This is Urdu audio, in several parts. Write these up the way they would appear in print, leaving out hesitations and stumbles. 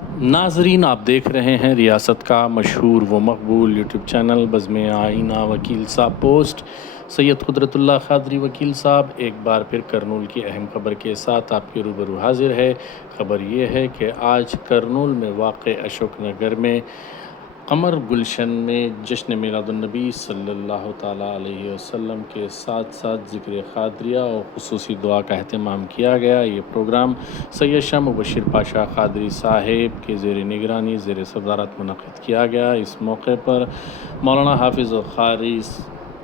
ناظرین، آپ دیکھ رہے ہیں ریاست کا مشہور و مقبول یوٹیوب چینل بزم آئینہ وکیل صاحب پوسٹ۔ سید قدرت اللہ قادری وکیل صاحب ایک بار پھر کرنول کی اہم خبر کے ساتھ آپ کے روبرو حاضر ہے۔ خبر یہ ہے کہ آج کرنول میں واقع اشوک نگر میں قمر گلشن میں جشن میلاد النبی صلی اللہ تعالیٰ علیہ وسلم کے ساتھ ساتھ ذکر قادریہ اور خصوصی دعا کا اہتمام کیا گیا۔ یہ پروگرام سید شاہ مبشر پاشا قادری صاحب کے زیر نگرانی زیر صدارت منعقد کیا گیا۔ اس موقع پر مولانا حافظ و قاری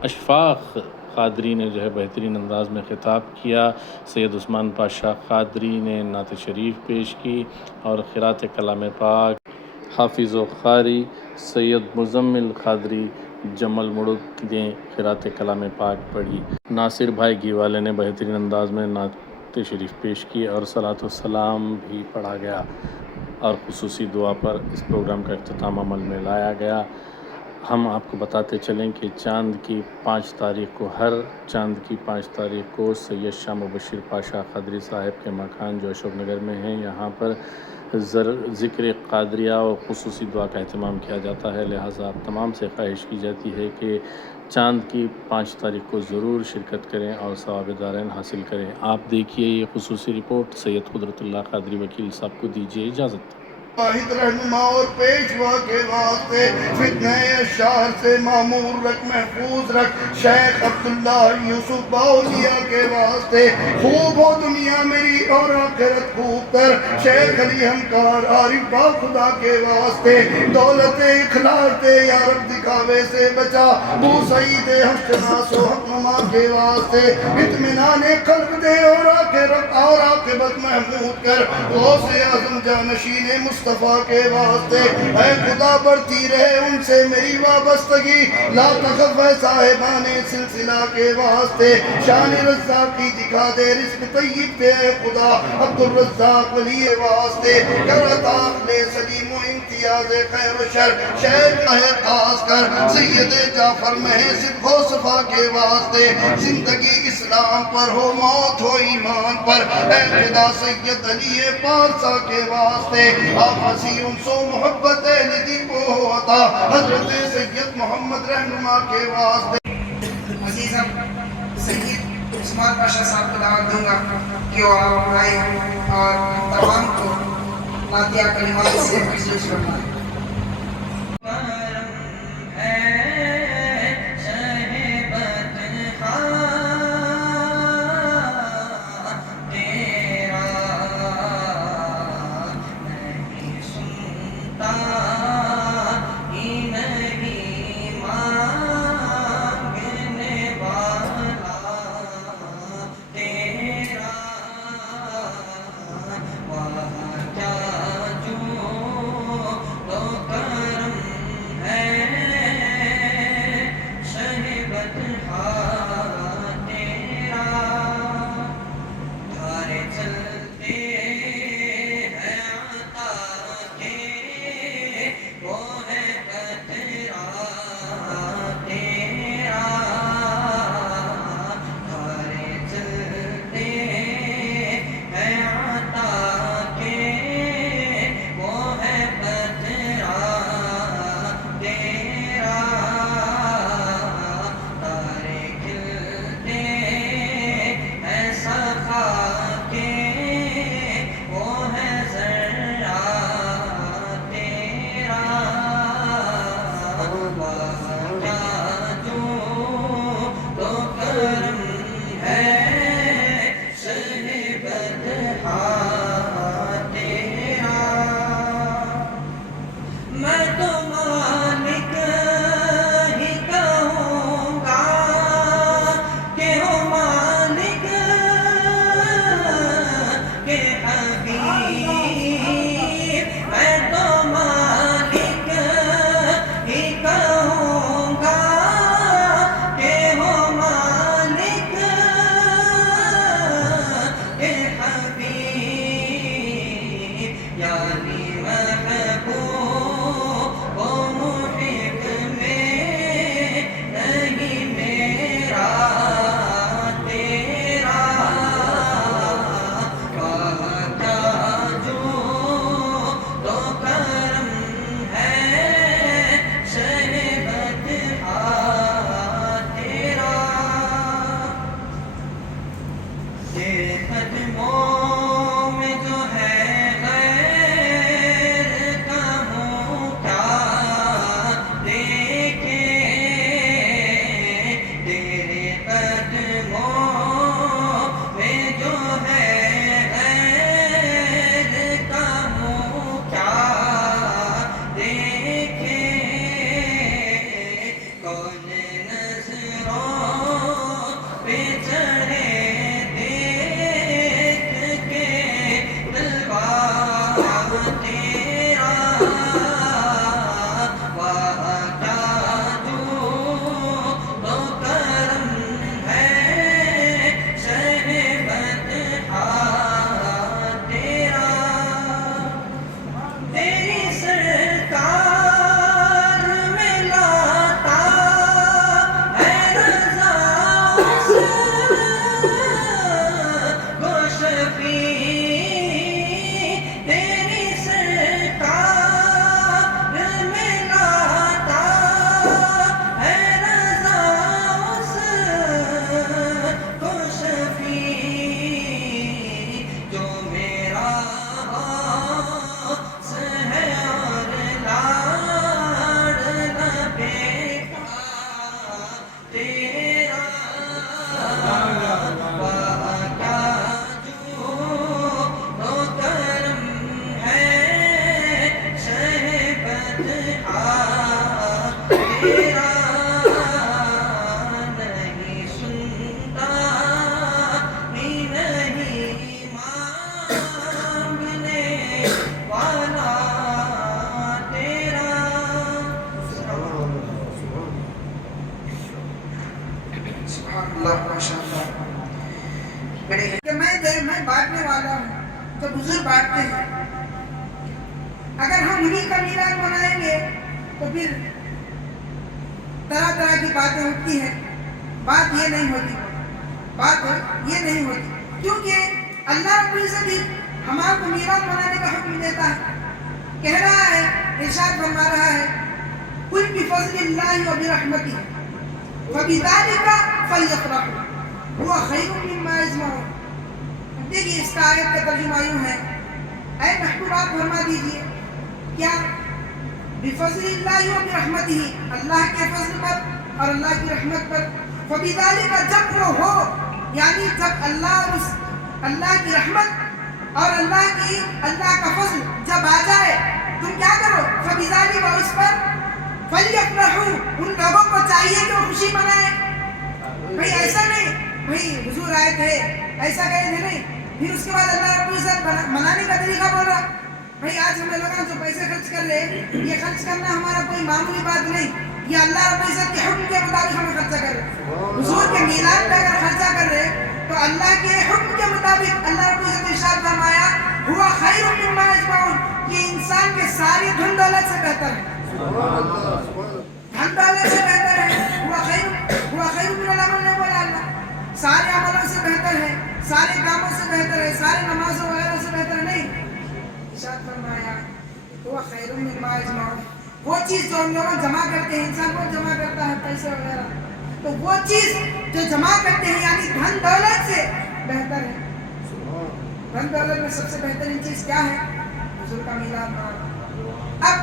اشفاق قادری نے بہترین انداز میں خطاب کیا۔ سید عثمان پاشا قادری نے نعت شریف پیش کی اور قرأت کلام پاک۔ حافظ و قاری سید مزمل قادری جمل مڑک نے قرأت کلام پاک پڑھی۔ ناصر بھائی گھیوالے نے بہترین انداز میں نعت شریف پیش کی اور صلاۃ و سلام بھی پڑھا گیا اور خصوصی دعا پر اس پروگرام کا اختتام عمل میں لایا گیا۔ ہم آپ کو بتاتے چلیں کہ چاند کی 5 تاریخ کو سید شاہ مبشر پاشا قادری صاحب کے مکان جو اشوک نگر میں ہیں، یہاں پر ذکر قادریہ اور خصوصی دعا کا اہتمام کیا جاتا ہے، لہٰذا آپ تمام سے خواہش کی جاتی ہے کہ چاند کی 5 تاریخ کو ضرور شرکت کریں اور ثواب دارین حاصل کریں۔ آپ دیکھیے یہ خصوصی رپورٹ۔ سید قدرت اللہ قادری وکیل صاحب کو دیجیے اجازت۔ واحد رہنما اور پیشوا کے واسطے فتنہ اشرار سے معمور رکھ، محفوظ رکھ۔ شیخ عبداللہ یوسف باولیہ کے واسطے خوب ہو دنیا میری اور آخرت خوب کر۔ شیخ علی ہمکار عارف با خدا کے واسطے دولت اخلاص دے یا رب، دکھاوے سے بچا۔ بو سعید حشناس و حقنما کے واسطے اطمینان قلب دے اور عاقبت محمود کر۔ غوث اعظم جانشین مصطفیٰ کے واسطے اے خدا بڑھتی رہے ان سے میری وابستگی۔ لا تخف اے صاحبان سلسلہ کے واسطے شان رزاقی دکھا دے، رزق طیب دے اے خدا عبدالرزاق ولی واسطے۔ کر عطا عقل سلیم و امتیاز خیر و شر، شہر خاص کر سید جعفر محض صدق و صفا کے واسطے۔ زندگی اسلام پر ہو، موت ہو ایمان پر، اے خدا سید علی پارسا کے واسطے۔ آپ حسین سو محبت اہل دل کو ہو عطا، حضرت سید محمد رہنما کے واسطے۔ عزیزم سید عثمان پاشا صاحب کو دعوت دوں گا کہ وہ آپ آئے اور تمام کو نعتیہ کلمات سے محسوس فرمائیں۔ تیرا نہیں سنتا ہی نہیں مانگنے والا تیرا. سبحان اللہ ماشاء اللہ. کہ میں بانٹنے والا ہوں. جب حضور بانٹتے ہیں اگر ہم انہیں کا میلاد منائیں گے تو پھر طرح طرح کی باتیں اٹھتی ہیں. بات یہ نہیں ہوتی کیونکہ اللہ رب العزت بھی ہمارے کو میلاد منانے کا حکم دیتا ہے. کہہ رہا ہے, ارشاد فرما رہا ہے, قل بفضل اللہ وبرحمتہ فبذلک فلیفرحوا هو خیر مما یجمعون. دیکھیے اس کا آیت کا ترجمہ یوں ہے, اے محبوب آپ فرما دیجئے کیا بفضل اللہ وبرحمتہ, اللہ کے فضل پر اور اللہ کی رحمت پر, فبذلک جب وہ ہو یعنی جب اللہ کی رحمت اور اللہ کا فضل جب آ جائے تم کیا کرو, فبذلک اس پر فلیفرحوا ان لوگوں کو چاہیے کہ وہ خوشی منائیں. بھئی ایسا نہیں بھئی حضور آئے تھے ایسا کہے تھے نہیں. پھر اس کے بعد اللہ رب العزت منانے کا طریقہ بول رہا. بھئی آج ہم لوگ جو پیسے خرچ کر رہے ہیں یہ خرچ کرنا ہمارا کوئی معمولی بات نہیں, یہ اللہ رب العزت کے حکم کے مطابق ہمیں خرچہ کر رہے ہیں. حضور کے میلاد پہ اگر خرچہ کر رہے ہیں تو اللہ کے حکم کے مطابق اللہ رب العزت نے ارشاد فرمایا ہوا خیر مما یجمعون, یہ انسان کے ساری دھن دولت سے بہتر ہے. دھن دولت سے بہتر ہے. ہوا خیر من العمل نہیں بولا اللہ, سارے عملوں سے بہتر ہے, سارے کاموں سے بہتر ہے, سارے نمازوں وغیرہ سے بہتر نہیں. ارشاد فرمایا ہوا خیر مما یجمعون, وہ چیز جو ہم لوگ جمع کرتے ہیں, انسان کو جمع کرتا ہے پیسے وغیرہ, تو وہ چیز جو جمع کرتے ہیں یعنی دھن دولت سے بہتر ہے. دھن دولت میں سب سے بہترین چیز کیا ہے, حضور کا میلاد منانا. اب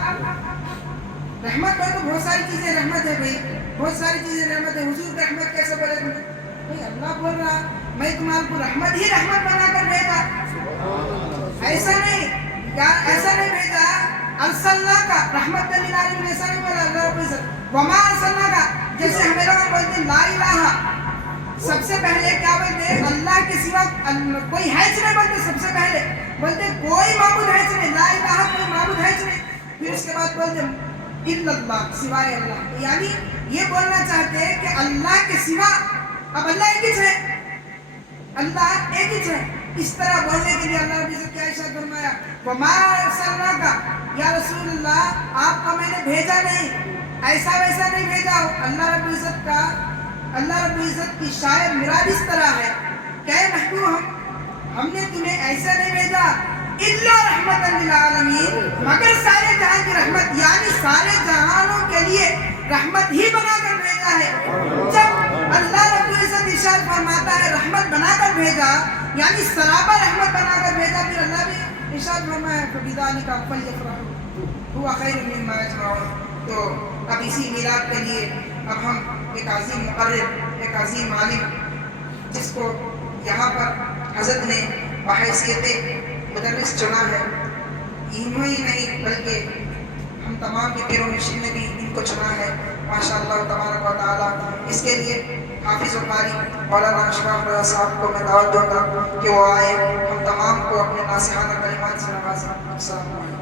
رحمت میں تو بہت ساری چیزیں رحمت ہے بھائی, بہت ساری چیزیں رحمت ہے. حضور کی رحمت کیسے بولے تم بھائی, اللہ بول رہا میں تمہارے کو رحمت ہی رحمت بنا کر بھیجا. ایسا نہیں بھیجا ارسلنا کا رحمت للعالمین, ایسا نہیں بولا اللہ رب العزت. وما ارسلنا کا جیسے ہم لوگ بولتے لا الہ, سب سے پہلے کیا بولتے اللہ کے سوا کوئی ہے نہیں, بولتے سب سے پہلے بولتے کوئی معبود ہے نہیں, لا الہ کوئی معبود ہے نہیں. پھر اس کے بعد بولتے الا اللہ سوائے اللہ, یعنی یہ بولنا چاہتے ہیں کہ اللہ کے سوا اب اللہ ایک ہی ہے, اللہ ایک ہی ہے. اس طرح بولنے کے لیے اللہ رب العزت کیا ارشاد فرمایا وما ارسلناک یا رسول اللہ, آپ کو میں نے بھیجا نہیں ایسا ویسا نہیں بھیجا. اللہ رب العزت کی شاید مراد اس طرح ہے کہ اے محبوب ہم نے تمہیں ایسا نہیں بھیجا الا رحمت للعالمین, مگر سارے جہان کی رحمت, یعنی سارے جہانوں کے لیے رحمت ہی بنا کر بھیجا ہے. جب اللہ رب العزت ارشاد فرماتا ہے رحمت بنا کر بھیجا یعنی سرابہ رحمت بنا کر بھیجا, پھر اللہ بھی ارشاد فرمایا فبذلک فلیفرحوا هو خیر مما یجمعون. تو اب اسی میلاد کے لیے اب ہم ایک عظیم مقرر, ایک عظیم عالم جس کو یہاں پر حضرت نے بحیثیت مدرس چنا ہے, انہوں ہی نہیں بلکہ ہم تمام کے پیروں نشین نے بھی ان کو چنا ہے ماشاء اللہ تبارک و تعالی. اس کے لیے حافظ القاری مولانا اشفاق رضا صاحب کو میں دعوت دوں گا کہ وہ آئے, ہم تمام کو اپنے ناصحانہ کلمات سے نوازیں. السلام علیکم.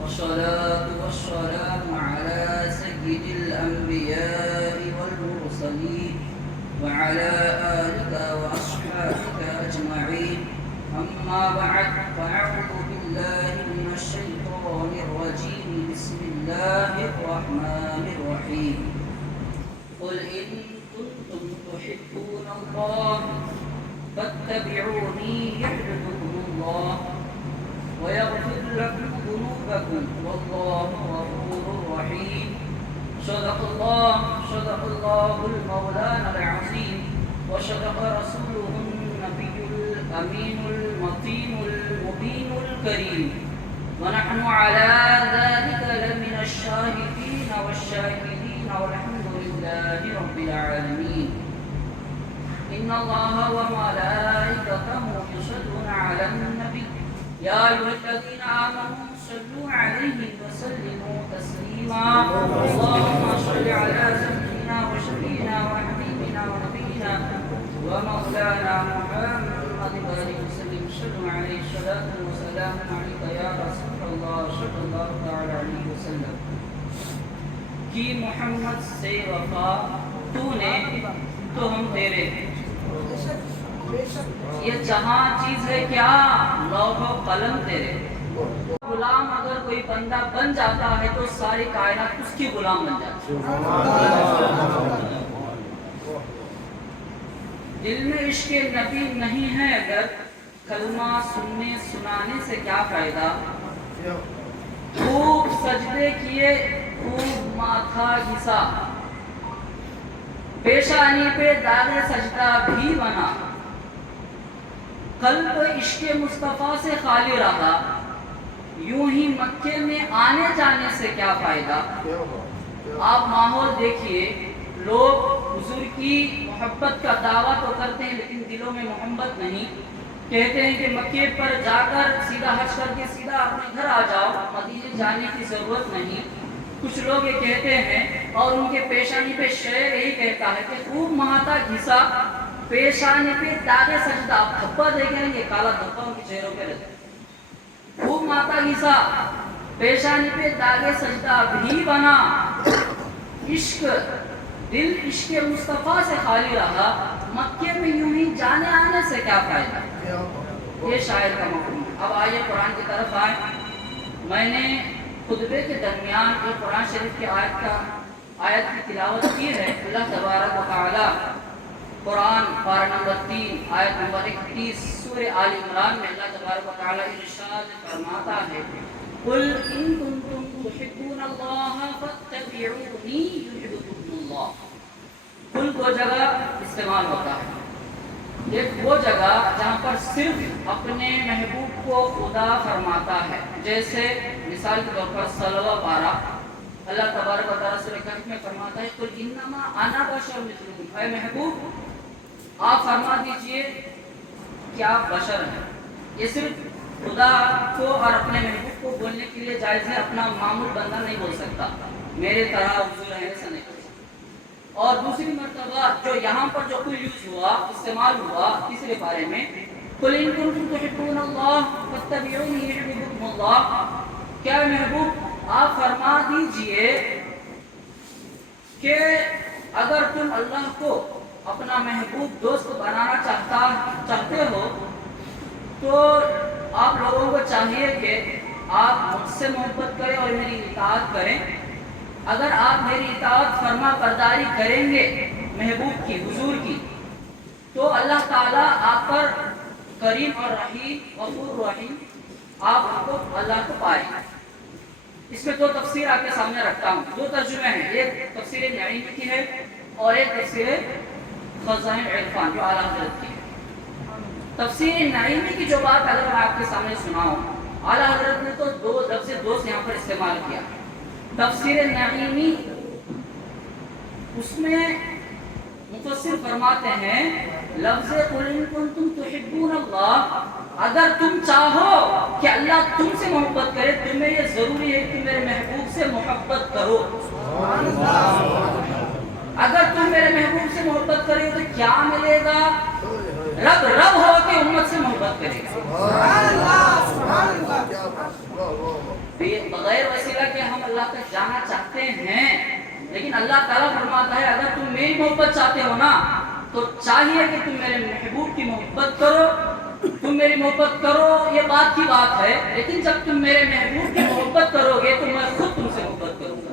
والصلاة والسلام على سيد الأنبياء والمرسلين وعلى آلك وأصحابك أجمعين. أما بعد فأعوذ بالله من الشيطان الرجيم. بسم الله الرحمن الرحيم. قل إن كنتم تحبون الله فاتبعوني يحببكم الله ويغفر لكم ذنوبكم والله غفور رحيم. صدق الله المولانا العظيم وصدق رسوله النبي الأمين المطين المبين الكريم ونحن على ذلك لمن الشاهدين والشاكرين والحمد لله رب العالمين. إن الله وملائكته يصلون على النبي يا أيها الذين آمنوا صلوا عليه وسلموا تسليما. اللهم صل على سيدنا وشفينا وحبيبنا ونبينا ومولانا محمد وآله وسلم. صلوا عليه صلاة وسلام عليك يا رسول الله صلى الله تعالى عليه وسلم. کہ محمد سے وفا تو نے تو ہم تیرے. یہ جہاں چیز ہے کیا لوح و قلم تیرے. غلام اگر کوئی بندہ بن جاتا ہے تو ساری کائنات اس کی غلام بن جاتی ہے. دل میں عشق نبی نہیں ہے اگر کلمہ سننے سنانے سے کیا فائدہ. خوب سجدے کیے خوب ماتھا گھسا پیشانی پہ داغ سجدہ بھی بنا. قلب عشق مصطفیٰ سے خالی رہا یوں ہی مکے میں آنے جانے سے کیا فائدہ. آپ ماحول دیکھیے لوگ حضور کی محبت کا دعویٰ تو کرتے ہیں لیکن دلوں میں محبت نہیں. کہتے ہیں کہ مکے پر جا کر سیدھا حج کر کے سیدھا اپنے گھر آ جاؤ مدینے جانے کی ضرورت نہیں. کچھ لوگ یہ کہتے ہیں اور ان کے پیشانی پہ شعر یہی کہتا ہے کہ خوب ماتھا گھسا پیشانی پہ داغ سجدہ. آپ دھبا دیکھیں گے کالا دھبا ان کے چہروں پہ رہتا ہے. خوب ماتھا گھسا پیشانی پہ داغ سجدہ بھی بنا. عشق دل عشق مصطفیٰ سے خالی رہا مکے میں یوں ہی جانے آنے سے کیا فائدہ. یہ شاعر کا مفہوم ہے. اب آئیے قرآن کی طرف آئے. میں نے خطبے کے درمیان ایک قرآن شریف کی آیت کی تلاوت کی ہے. اللہ تبارک و تعالی قرآن پارہ نمبر 3 آیت نمبر 31 سورہ آل عمران میں اللہ تبارک و تعالی ارشاد فرماتا ہے قل ان کنتم تحبون اللہ فاتبعونی یحببکم اللہ. قل کو جگہ استعمال ہوتا ہے. ایک وہ جگہ جہاں پر صرف اپنے محبوب کو خدا فرماتا ہے. جیسے مثال کے طور پر صلوہ پارہ اللہ تبارک و تعالی سورہ کہف میں فرماتا ہے قل انما انا بشر مثلکم. اے محبوب آپ فرما دیجئے کہ آپ بشر ہیں. یہ صرف خدا کو اور اپنے محبوب کو بولنے کے لیے جائز ہے. اپنا معمول بندہ نہیں بول سکتا میرے طرح حضور ہے ایسا نہیں کر سکتا. اور دوسری مرتبہ جو یہاں پر جو کوئی یوز ہوا استعمال ہوا تیسرے پارے میں قل ان کنتم تحبون اللہ فاتبعونی یحببکم اللہ. کیا محبوب آپ فرما دیجئے کہ اگر تم اللہ کو اپنا محبوب دوست بنانا چاہتے ہو تو آپ لوگوں کو چاہیے کہ آپ مجھ سے محبت کریں اور میری اطاعت کریں. اگر آپ میری اطاعت فرما برداری کریں گے محبوب کی حضور کی تو اللہ تعالیٰ آپ پر کریم اور رحیم غفور رحیم آپ کو اللہ کو پائیں. اس میں دو تفسیر آپ کے سامنے رکھتا ہوں. دو ترجمے ہیں. ایک تفسیر نعیمی کی ہے اور ایک تفسیر خزائن عرفان جو اعلیٰ حضرت کی ہے. تفسیر نعیمی کی جو بات اگر میں آپ کے سامنے سناؤں اعلیٰ حضرت نے تو دو لفظ دوست یہاں پر استعمال کیا. تفسیر نعیمی اس میں مفسر فرماتے ہیں لفظ قل ان کنتم تحبون اللہ اگر تم چاہو کہ اللہ تم سے محبت کرے تمہیں یہ ضروری ہے کہ میرے محبوب سے محبت کرو. اگر تم میرے محبوب سے محبت کرے تو کیا ملے گا. رب ہو کے امت سے محبت کرے گا. بغیر وسیلہ کے ہم اللہ تک جانا چاہتے ہیں لیکن اللہ تعالیٰ فرماتا ہے اگر تم میری محبت چاہتے ہو نا تو چاہیے کہ تم میرے محبوب کی محبت کرو. تم میری محبت کرو یہ بات کی بات ہے لیکن جب تم میرے محبوب کی محبت کرو گے تو میں خود تم سے محبت کروں گا.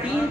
3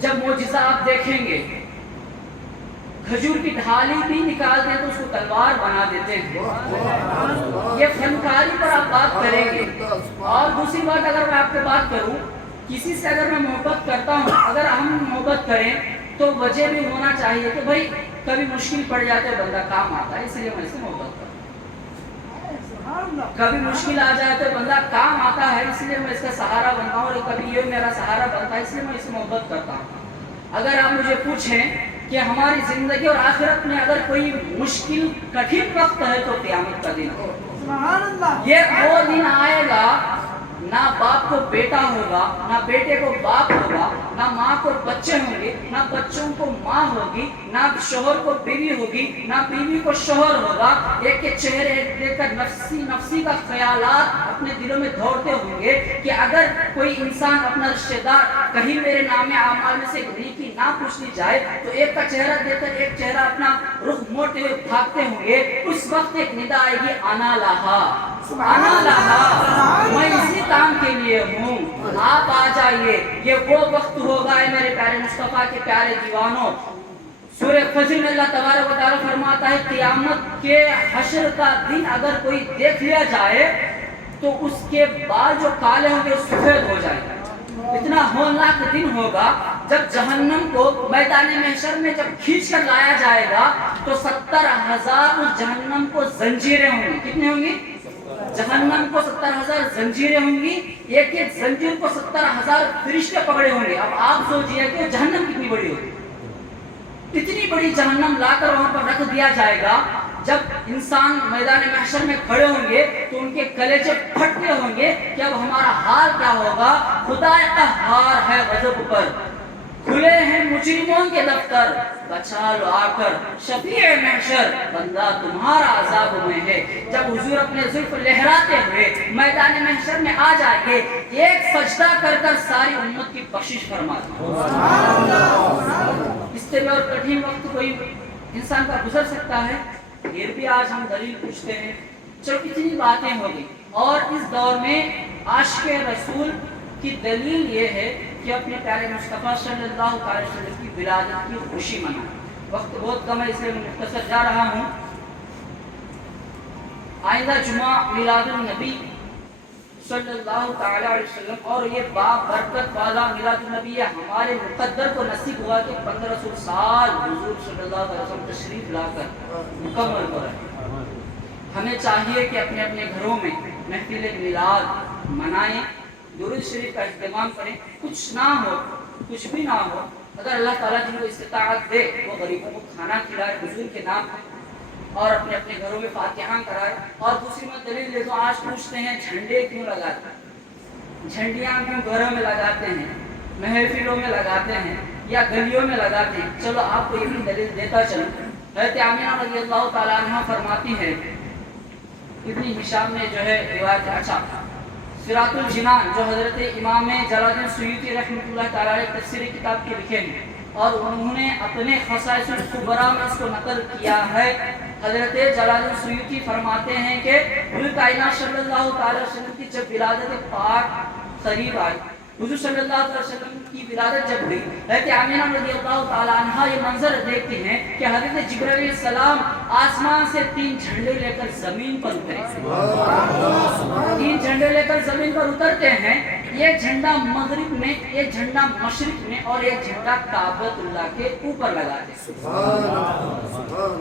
جب معجزہ آپ دیکھیں گے، کھجور کی ڈھالی بھی نکال دیں تو اس کو تلوار بنا دیتے ہیں. یہ فنکاری پر آپ بات کریں گے. اور دوسری بات اگر میں آپ کو بات کروں، کسی سے اگر میں محبت کرتا ہوں، اگر ہم محبت کریں تو وجہ بھی ہونا چاہیے کہ بھائی کبھی مشکل پڑ جاتا ہے بندہ کام آتا ہے، اس لیے میں اس سے محبت کرتا ہوں. کبھی مشکل آ جائے تو بندہ کام آتا ہے، اس لیے میں اس کا سہارا بنتا ہوں، اور کبھی یہ میرا سہارا بنتا ہے، اس لیے میں اس سے محبت کرتا ہوں. اگر آپ مجھے پوچھیں کہ ہماری زندگی اور آخرت میں اگر کوئی مشکل کٹھن وقت ہے تو قیامت کا دن ہے. یہ وہ دن آئے گا، نہ باپ کو بیٹا ہوگا، نہ بیٹے کو باپ ہوگا، نہ ماں کو بچے ہوں گے، نہ بچوں کو ماں ہوگی، نہ شوہر کو بیوی ہوگی، نہ بیوی کو شوہر ہوگا. ایک کے چہرے دیکھ کر نفسی نفسی کا خیالات اپنے دلوں میں دوڑتے ہوں گے کہ اگر کوئی انسان اپنا رشتہ دار کہیں میرے نام اعمال میں سے نیکی نہ پوچھ لی جائے تو ایک کا چہرہ دیکھ کر ایک چہرہ اپنا رخ موڑتے ہوئے بھاگتے ہوں گے. اس وقت ایک ندا آئے گی، انا لہا، انا لہا، میں اسی کام کے لیے ہوں، آپ آ جائیے. یہ وہ وقت ہوگا اے میرے پیارے مصطفیٰ کے پیارے دیوانوں. سورہ فجر میں اللہ تبارک و تعالیٰ فرماتا ہے قیامت کے حشر کا دن اگر کوئی دیکھ لیا جائے تو اس کے بال جو کالے ہوں گے سفید ہو جائیں گے. اتنا ہولناک دن ہوگا جب جہنم کو میدان محشر میں جب کھینچ کر لایا جائے گا تو 70,000 اس جہنم کو زنجیریں ہوں گی. کتنی ہوں گی؟ جہنم کو 70,000 زنجیریں ہوں گی. ایک ایک زنجیر کو 70,000 فرشتے پکڑے ہوں گے. اب آپ سوچئے کہ جہنم کتنی بڑی ہوگی. اتنی بڑی جہنم لا کر وہاں پر رکھ دیا جائے گا. جب انسان میدان محشر میں کھڑے ہوں گے تو ان کے کلیجے پھٹتے ہوں گے کہ اب ہمارا حال کیا ہوگا. خدا قہار ہے غضب پر، کھلے ہیں مجرموں کے دفتر، بچا لو آ کر شفیع محشر، بندہ تمہارا عذاب میں ہے. جب حضور اپنے زلف لہراتے ہوئے میدان محشر میں آ جائیں گے، ایک سجدہ کر کر ساری امت کی بخشش فرما دیں. اس سے اور کٹھن وقت کوئی انسان کا گزر سکتا ہے؟ پھر بھی آج ہم دلیل پوچھتے ہیں. چلو کتنی باتیں ہو گئی. اور اس دور میں عاشق رسول کی دلیل یہ ہے کہ اپنے پیارے مصطفیٰ صلی اللہ علیہ وسلم کی ولادت کی خوشی منائیں. وقت بہت کم ہے اس لیے میں مختصر جا رہا ہوں. آئندہ جمعہ میلاد النبی صلی اللہ تعالی علیہ وسلم، اور یہ بابرکت والا میلاد النبی ہمارے مقدر کو نصیب ہوا کہ 1500 سال حضور صلی اللہ علیہ وسلم تشریف لا کر مکمل ہو رہے. ہمیں چاہیے کہ اپنے اپنے گھروں میں محفل میلاد منائیں، درود شریف کا اہتمام کریں. کچھ نہ ہو، کچھ بھی نہ ہو، اگر اللہ تعالیٰ جن کو استطاعت دے وہ غریبوں کو کھانا کھلائے حضور کے نام اور اپنے اپنے گھروں میں فاتحہ کرائے. اور دوسری میں دلیل لے تو آج پوچھتے ہیں جھنڈے کیوں لگاتے ہیں، جھنڈیاں کیوں گھروں میں لگاتے ہیں، محفلوں میں لگاتے ہیں یا گلیوں میں لگاتے ہیں. چلو آپ کو یہ بھی دلیل دیتا چلوں. حضرت آمینہ رضی اللہ تعالیٰ عنہ فرماتی ہے، ابن ہشام نے جو ہے روایت، اچھا صراط الجنان جو حضرت امام جلال الدین سیوطی رحمۃ اللہ تعالیٰ علیہ تفسیر کتاب کے لکھے ہیں اور انہوں نے اپنے خصائص الکبریٰ میں اس کو نقل کیا ہے. حضرت جلال الدین سیوطی فرماتے ہیں کہ حضور کائنات صلی اللہ تعالی وسلم کی جب ولادت پاک قریب آئی، حضور صلی اللہ علیہ وسلم کی ولادت جب ہوئی، حضرت آمینہ رضی اللہ تعالی عنہا یہ منظر دیکھتے ہیں کہ حضرت جبرائیل علیہ السلام آسمان سے 3 جھنڈے لے کر زمین پر اترے. 3 جھنڈے لے کر زمین پر اترتے ہیں. ایک جھنڈا مغرب میں، ایک جھنڈا مشرق میں اور ایک جھنڈا کعبۃ اللہ کے اوپر لگاتے ہیں.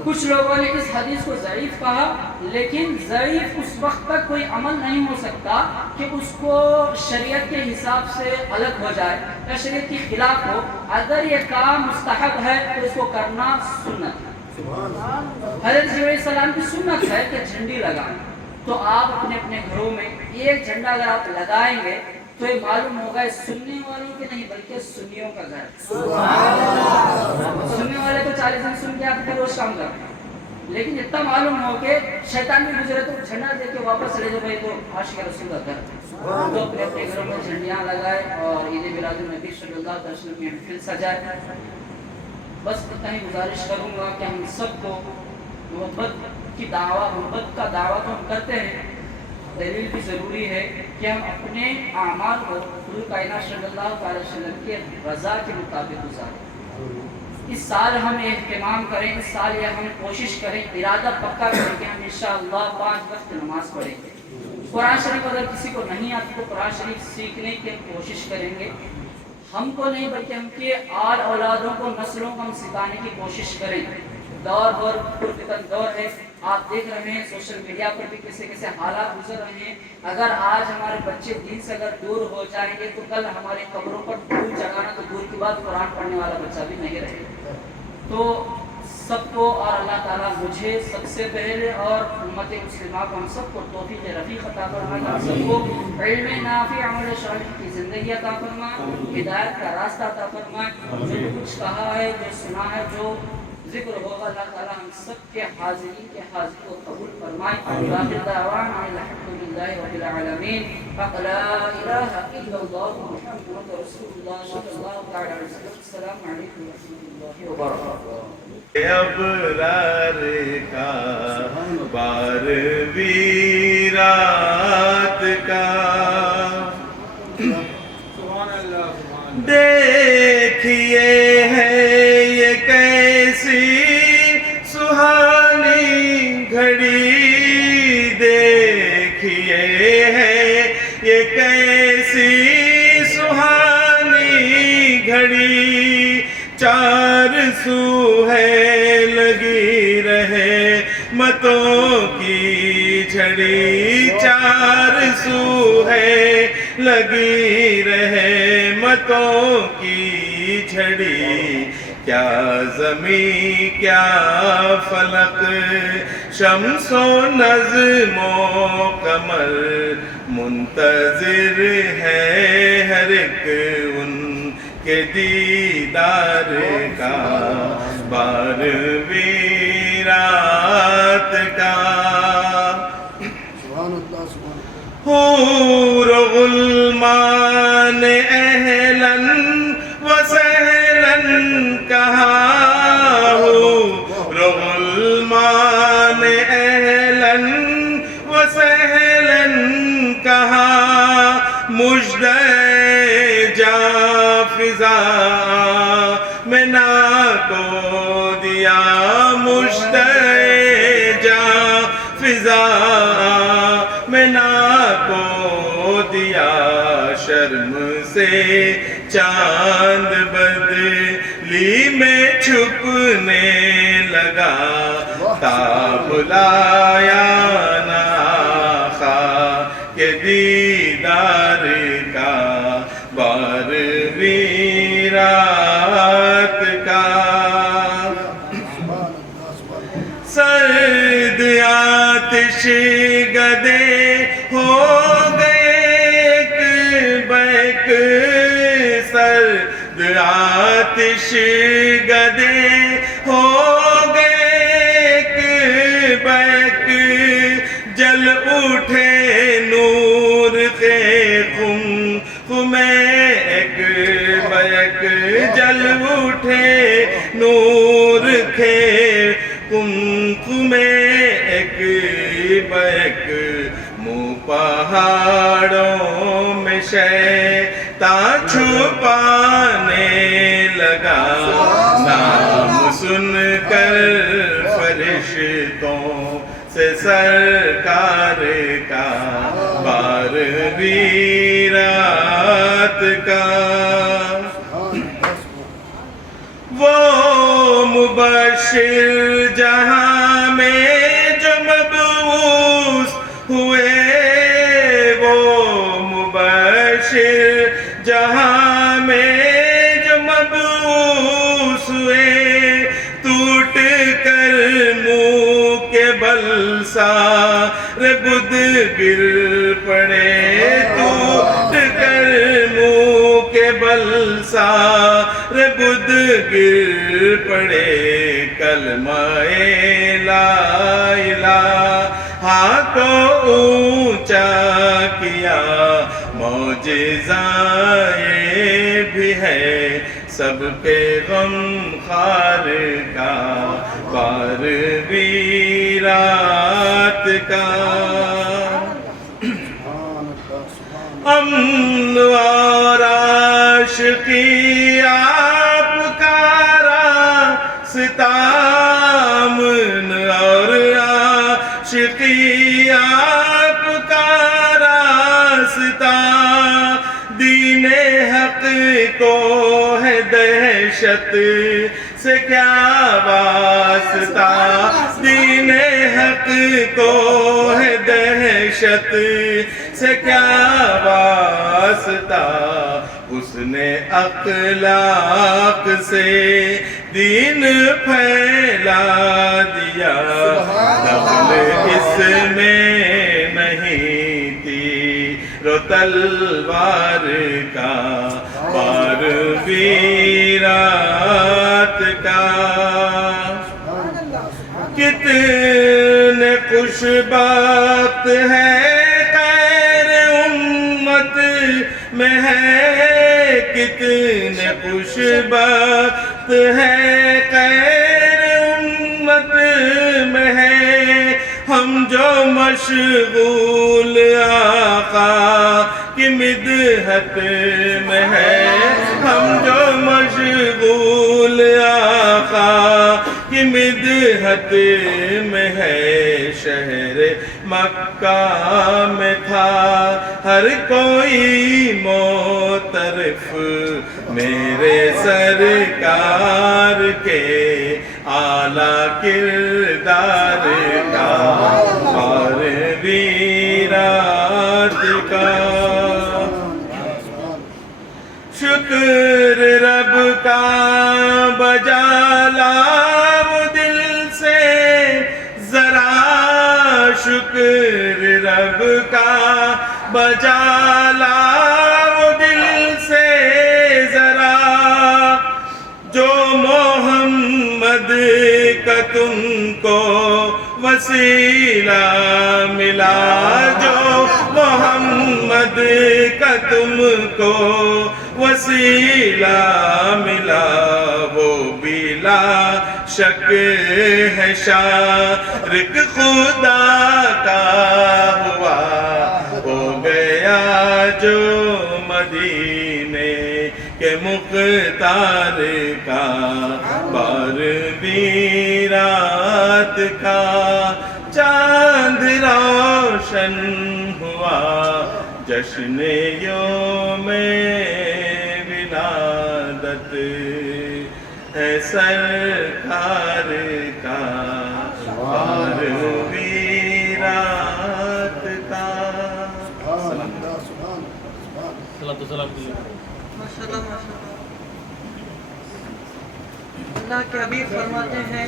کچھ لوگوں نے اس حدیث کو ضعیف کہا، لیکن ضعیف اس وقت تک کوئی عمل نہیں ہو سکتا کہ اس کو شریعت کے حساب سے الگ ہو جائے یا شریعت کے خلاف ہو. اگر یہ کام مستحب ہے تو اس کو کرنا سنت ہے. حضرت جبرائیل علیہ السلام کی سنت ہے کہ جھنڈی لگائیں. تو آپ اپنے اپنے گھروں میں ایک جھنڈا اگر آپ لگائیں گے تو یہ معلوم ہوگا سننے والوں کے نہیں بلکہ سنیوں کا گھر. سننے والے تو 40 دن سن کے آپ روز کام کرتے ہیں، لیکن اتنا معلوم ہو کہ شیطان بھی گزرے تو جھنڈا دے کے واپس لے جائے تو عاشق رسول کا گھر. تو اپنے اپنے گھروں میں جھنڈیاں لگائے اور عید میلاد النبی صلی اللہ علیہ وسلم کی محفل سجائے. بس اتنا ہی گزارش کروں گا کہ ہم سب کو محبت کی دعویٰ، محبت کا دعویٰ تو ہم کرتے ہیں، دلیل بھی ضروری ہے. کہ ہم اپنے اعمال کو حضور کائنات صلی اللہ علیہ وسلم کے رضا کے مطابق گزاریں۔ اس سال ہم اہتمام کریں، اس سال یہ ہم کوشش کریں، ارادہ پکا کریں کہ ہم انشاءاللہ 5 وقت نماز پڑھیں گے۔ قرآن شریف اگر کسی کو نہیں آتی تو قرآن شریف سیکھنے کی کوشش کریں گے، ہم کو نہیں بلکہ ہم کے آل اولادوں کو، نسلوں کو ہم سکھانے کی کوشش کریں۔ دور بہت پرفتن دور ہے، آپ دیکھ رہے ہیں سوشل میڈیا پر بھی کیسے کیسے حالات گزر رہے ہیں۔ اگر آج ہمارے بچے دین سے اگر دور ہو جائیں گے تو کل ہماری قبروں پر پھول چڑھانا تو دور کی بات قرآن پڑھنے والا بچہ بھی نہیں رہے گا۔ تو سب کو اور اللہ تعالیٰ مجھے سب سے پہلے اور امت مسلمہ کو ہم سب کو توفیق رفیق عطا فرمائے، ہم سب کو علم نافع عمل صالح کی زندگی عطا فرمائے، ہدایت کا راستہ عطا فرمائے۔ جو کچھ کہا ہے، جو سنا ہے، جو ذکر ہوگا، اللہ تعالیٰ ہم سب کے حاضرین کے حاضر کو قبول فرمائے۔ آخر دعوانا الحمدللہ رب العالمین، لا الہ الا اللہ محمد رسول اللہ صلی اللہ علیہ وسلم۔ السلام علیکم ورحمۃ اللہ وبرکاتہ۔ ابرار کا 12ویں رات کا دیکھیے ہے یہ کیسی سہانی گھڑی، دیکھیے ہے یہ کیسی سہانی گھڑی، چار سو ہے لگی رہے متوں کی جھڑی، چار سو ہے لگی رہے متوں کی جھڑی، کیا زمین کیا فلک، شمس و نجم و قمر، منتظر ہے ہر ایک ان کے دیدار کا 12ویں رات کا۔ حور و غلمان اہلاً و سہلاً کہا، حور و غلمان اہلاً و سہلاً کہا، مژدہ جاں فضا میں نا کو دیا، مژدہ جاں فضا میں نا کو دیا، شرم سے چاند بدلی میں چھپنے لگا، تاب لایا نہ آقا کے دیدار کا 12ویں رات کا۔ سرد آتش گدے ہو گئے ایک بیک، سرد آتش گدے ہو گئے ایک بیک، جل اٹھے نور کے خم ایک بیک، جل اٹھے نور کے خم ایک بیک، منہ پہاڑوں میں شیطان چھپانے لگا، نام سن کر فرشتوں سے سرکار کا 12ویں رات کا۔ وہ مبشر جہاں میں جو مبعوث ہوئے، وہ مبشر جہاں میں جو مبعوث ہوئے، ٹوٹ کر منہ کے بل سارے بدھ گر پڑے، ٹوٹ کر منہ کے بل سارے بدھ گر پڑے، کلمہ لا الہ کو اونچا کیا، معجزہ یہ بھی ہے سب پہ غم خار کا 12ویں رات کا۔ امن اور عاشقی آپ کا راستہ، امن اور عاشقی آپ کا راستہ، دین حق کو ہے دہشت سے کیا واسطہ، دین حق کو ہے دہشت سے کیا واسطہ، حسن اخلاق سے دین پھیلا دیا، دخل اس میں نہیں تیر و تلوار کا، بار ویرات کا، کتنے خوش بخت ہے خیر امت میں ہے، کتنے خوش بخت ہے خیر امت میں ہے، ہم جو مشغول آقا کی مدحت میں ہے، ہم جو مشغول آقا کی مدحت میں ہے، شہر مکہ میں تھا ہر کوئی معترف میرے سرکار کے اعلیٰ کردار کا، اور ویرات کا، شکر رب کا بجا لاؤ دل سے ذرا، شکر رب کا بجا لاؤ دل سے ذرا، جو محمد کا تم کو وسیلہ ملا، جو محمد کا تم کو وسیلہ ملا، وہ بلا شک ہے شارک خدا کا ہوا، ہو گیا جو مدینے کے مختار کا، بار ویرات کا، چاند روشن ہوا، جشن یوم ولادت ہے سرکار کا، بار ویرات کا۔ ماشاءاللہ ماشاءاللہ، اللہ کے حبیب فرماتے ہیں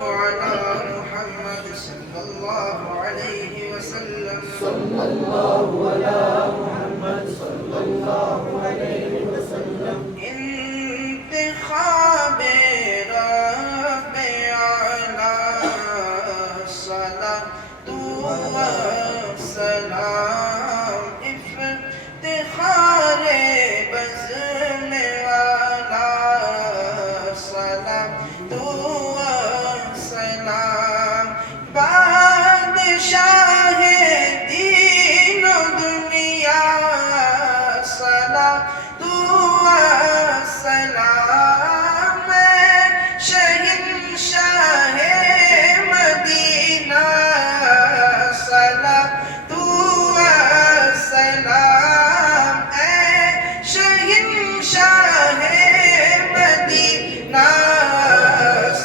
وعلى محمد صلی اللہ علیہ وسلم، انتخاب رب اعلی صلاۃ و سلام، افتخار بزم والا صلاۃ و سلام، بادشاہ دین و دنیا صلاۃ و سلام، شہنشاہ مدینہ صلاۃ و سلام، اے شہنشاہ مدینہ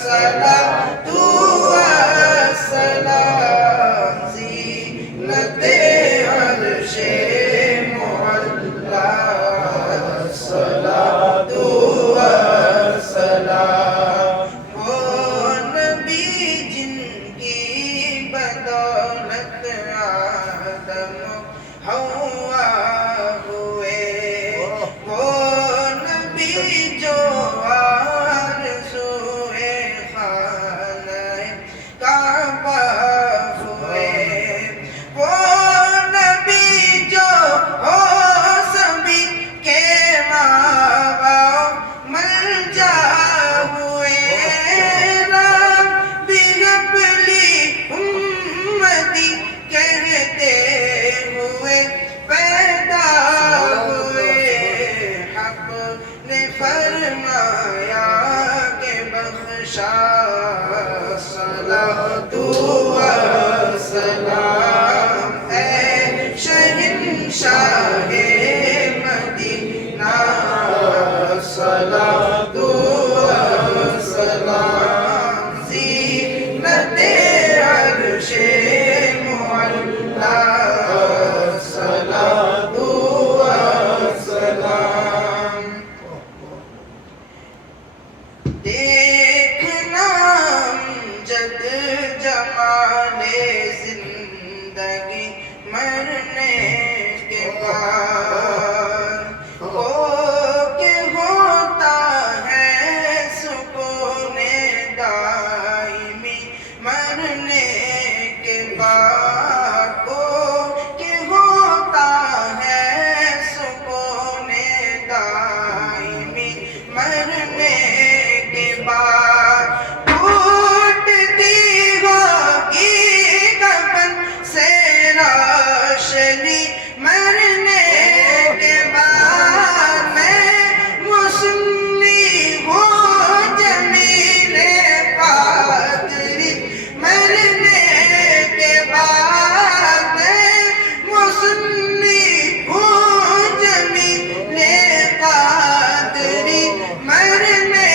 صلاۃ و سلام، جمال زندگی مرنے کے بعد ہو کہ ہوتا ہے سکون دائمی مرنے کے بعد ہو کہ ہوتا ہے سکون دائمی مرنے کے بعد ٹوٹتی ہوگی کفن سے روشنی مرنے کے بعد میں مسنی ہوں جمیل قادری مرنے کے بعد میں مسنی ہوں جمیل قادری مرنے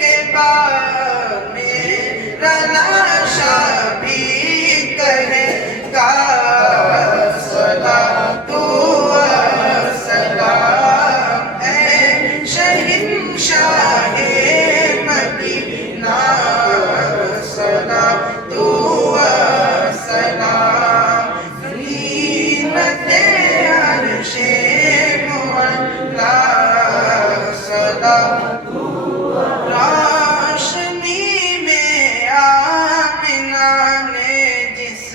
کے بعد میرا لاشا بھی کہے گا صلاۃ و سلام اے شہنشاہ مدینہ صلاۃ و سلام زینت عرش معلا صلاۃ روشنی میں آمنہ نے جس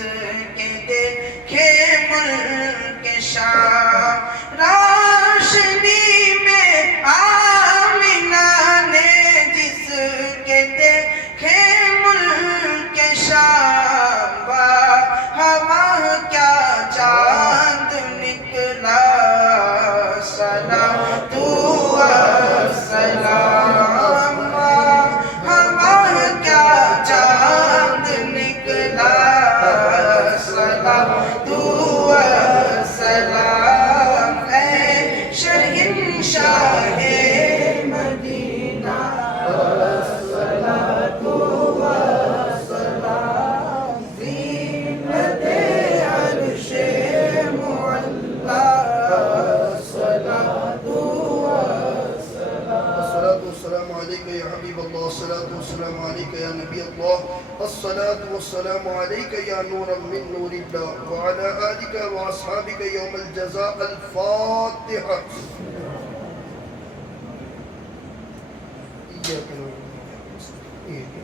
کے دیکھے ملک شام روشنی میں آمنہ نے جس کے دیکھے ملک شام واہ ہوا کیا چاند نکلا صلاۃ و سلام ہوا کیا چاند نکلا صلاۃ و سلام اے شہنشاہ مدینہ صلاۃ و سلام زینت عرش معلا صلاۃ و الصلاة والسلام عليك يا حبيب الله الصلاة والسلام عليك يا نبي الله الصلاة والسلام عليك يا نورا من نور الله وعلى آلك وأصحابك يوم الجزاء الفاتحة إياك نعبد وإياك نستعين